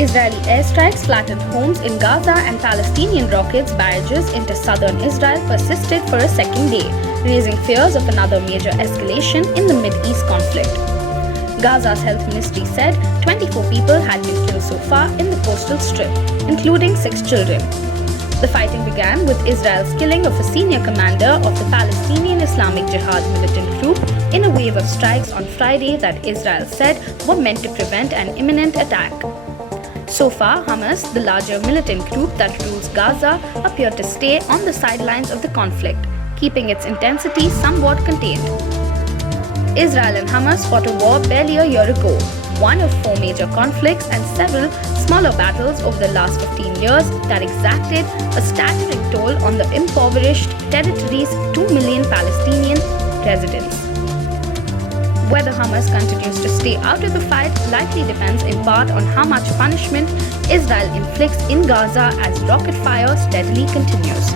Israeli airstrikes flattened homes in Gaza and Palestinian rockets barrages into southern Israel persisted for a second day, raising fears of another major escalation in the Mid-East conflict. Gaza's health ministry said 24 people had been killed so far in the coastal strip, including 6 children. The fighting began with Israel's killing of a senior commander of the Palestinian Islamic Jihad militant group in a wave of strikes on Friday that Israel said were meant to prevent an imminent attack. So far, Hamas, the larger militant group that rules Gaza, appeared to stay on the sidelines of the conflict, keeping its intensity somewhat contained. Israel and Hamas fought a war barely a year ago, one of 4 major conflicts and several smaller battles over the last 15 years that exacted a staggering toll on the impoverished territory's 2 million Palestinian residents. Whether Hamas continues to stay out of the fight likely depends in part on how much punishment Israel inflicts in Gaza as rocket fire steadily continues.